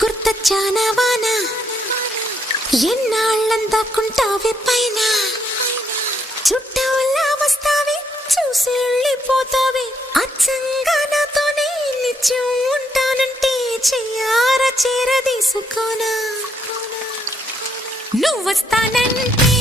గుర్తొచ్చానా వాన ఎన్నాళ్ళందాకుంటావే పైన చుట్టూలా వస్తావే చూసి వెళ్ళిపోతావే అచ్చంగా నాతోనే నిత్యం ఉంటానంటే చెయ్యార చేరదీసుకోనా నువ్వు వస్తానంటే